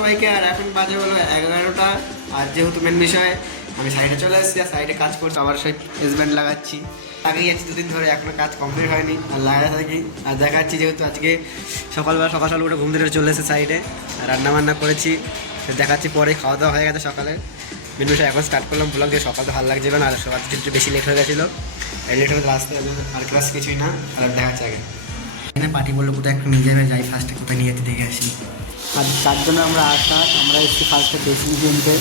সবাইকে। আর এখন বাজে হলো 11টা। আর যেহেতু মেন বিষয় আমি সাইডে চলে এসেছি, আর সাইডে কাজ করছি, আবার সেই এসব্যান্ড লাগাচ্ছি। আগেই যাচ্ছি 2 দিন ধরে, এখনো কাজ কমপ্লিট হয়নি, আর লাগাতে থাকি। আর দেখাচ্ছি যেহেতু আজকে সকালবেলা সকাল সকাল উঠে ঘুম থেকে চলে এসেছে সাইডে, রান্না বান্না করেছি, দেখাচ্ছি পরে। খাওয়া দাওয়া হয়ে গেছে সকালে। মেন বিষয় এখন স্টার্ট করলাম ব্লগ দিয়ে। সকাল তো ভালো লাগছিল না, আর সকাল একটু বেশি লেট হয়ে গেছিলো। লেট হয়ে আসতে আর ক্লাস কিছুই না। আর দেখাচ্ছে আগে এখানে পার্টি বললো কোথায় একটু নিয়ে যাবে, যাই ফার্স্টে কোথায় নিয়ে যেতে দেখে আসি। আর তার জন্য আমরা আমরা এসেছি ফার্স্টে বেসিন কিনতে।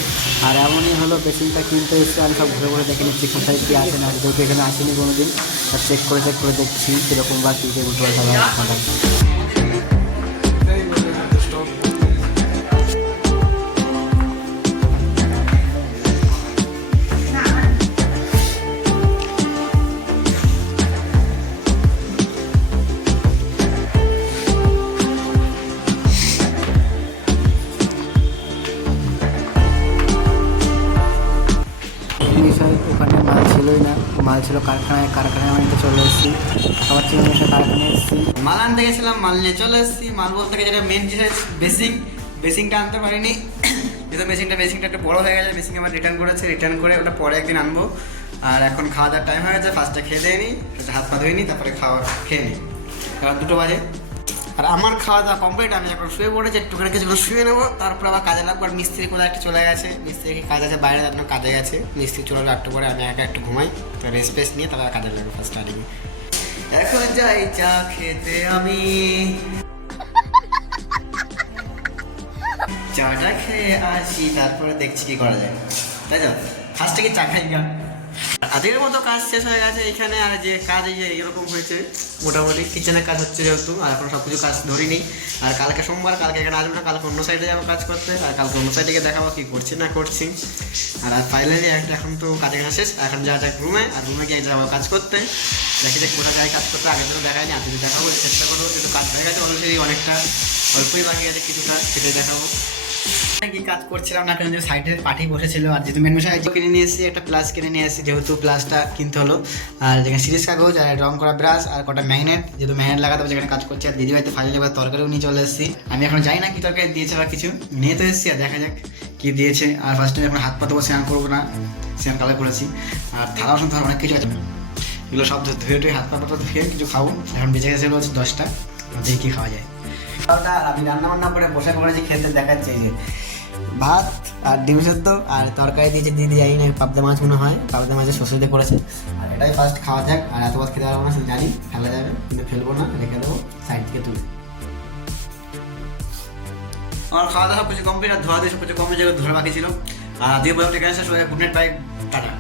আর এমনই হলো, বেসিনটা কিনতে এসেছি আমি সব ঘুরে ঘুরে দেখে নিচ্ছি কোথায় কী আছে না, যেহেতু এখানে আসেনি কোনো দিন। আর চেক করে দেখছি কীরকম বা কী কী বুঝতে পারছি। বিষয় ওখানে মাল ছিলই না, মাল ছিল কারখানায় আমি তো চলে এসেছি। সবার ছিল কারখানায় এসেছি। মাল আনতে গেছিলাম, মাল নিয়ে চলে এসেছি। মাল বলতে গেলে যেটা মেন জিনিস বেসিংটা আনতে পারিনি, যেহেতু বেসিংটা একটু বড়ো হয়ে গেছে। বেসিং আমার রিটার্ন করে ওটা পরে একদিন আনবো। আর এখন খাওয়া দাওয়ার টাইম হয়ে গেছে, ফার্স্টে খেয়ে দিয়ে নিই, হাত পা ধুয়ে নিই, তারপরে খেয়ে নিই। এবার 2টো বাজে। আর আমার খাওয়া দাওয়া কমপ্লিট, আমি এখন শুয়ে পড়েছি, একটুখানি কিছুক্ষণ শুয়ে নেবো, তারপর আবার কাজে লাগবো। আর মিস্ত্রি কোথাও একটু চলে গেছে, মিস্ত্রি কাজ আছে বাইরে, আপনার কাজে গেছে। মিস্ত্রি চলে গেলে একটু পরে আমি একা একটু ঘুমাই, তো রেস্ট নিয়ে তারপর কাজে লাগবো ফার্স্ট স্টার্টিং। এখন যাই চা খেতে আমি, চাটা খেয়ে আসি, তারপরে দেখছি কি করা যায়, তাই তো। ফার্স্টে কি চা খাই গা। আজকের মতো কাজ শেষ হয়ে গেছে এখানে। আর যে কাজ এই যে এরকম হয়েছে, মোটামুটি কিচেনের কাজ হচ্ছে যেহেতু, আর এখন সব কিছু কাজ ধরিনি। আর কালকে সোমবার, কালকে এখানে আসবো না, কালকে অন্য সাইডে যাবো কাজ করতে। আর কালকে অন্য সাইডে গিয়ে দেখাবো কি করছি না করছি। আর ফাইনালি এখন তো কাজে কাজ শেষ, এখন যাওয়া যাক রুমে। আর রুমে গিয়ে যাবো কাজ করতে, দেখি যে কোথায় যাই কাজ করতে। আগে তো দেখায়নি, আজকে দেখাবো, চেষ্টা করবো। কিন্তু কাজ হয়ে গেছে অলরেডি, অনেকটা অল্পই বাকি আছে কিছুটা, সেটাই দেখাবো। কি কাজ করছিলাম না, কারণ সাইডে পাঠিয়ে বসেছিল। আর যেহেতু মেন বিষয় কিনে নিয়ে এসেছি, একটা প্লাস কিনে নিয়ে এসেছি, যেহেতু প্লাসটা কিনতে হলো। আর যেখানে সিরিজ কাগজ, আর রং করা ব্রাশ, আর কটা ম্যাগনেট, যেহেতু ম্যাগনেট লাগাতে হবে যেখানে কাজ করছি। আর দিদি ভাইতে ফাইনালি এবার তরকারিও নিয়ে চলে এসেছি। আমি এখন যাই না কি তরকারি দিয়েছে বা কিছু, নিয়ে তো এসেছি, আর দেখা যাক কি দিয়েছে। আর ফার্স্টে এখন হাত পাতবো, স্নান করবো না, স্নান কালার করেছি। আর থালা বাসন অনেক কিছু আছে, এগুলো সব ধুয়ে টুয়ে হাত পা ধুয়ে কিছু খাবো। এখন বেঁচে গেছে হচ্ছে 10টা, দেখি কী খাওয়া যায়। আর আমি রান্না বান্না করে বসে পড়েছি খেতে, দেখাচ্ছে যে ভাত আর ডিম সেদ্ধ, আর তরকারি দিয়েছে দিদি, যাই না পাবদা মাছ মনে হয়, পাবদা মাছের সর্ষে দিয়ে করেছে। আর এটাই ফার্স্ট খাওয়া যাক। আর এত ভাত খেতে পারবো না, জানি ফেলা যাবে, কিন্তু ফেলবো না, রেখে দেবো সাইড থেকে তুলে। আমার খাওয়া দাওয়া কিছু কমপ্লিট, আর ধোয়া দিয়ে সব কিছু কমপ্লিট, ধরে বাকি ছিল। আর দিয়ে বলতে গেছে সবাই গুড নাইট, বাই, টাটা।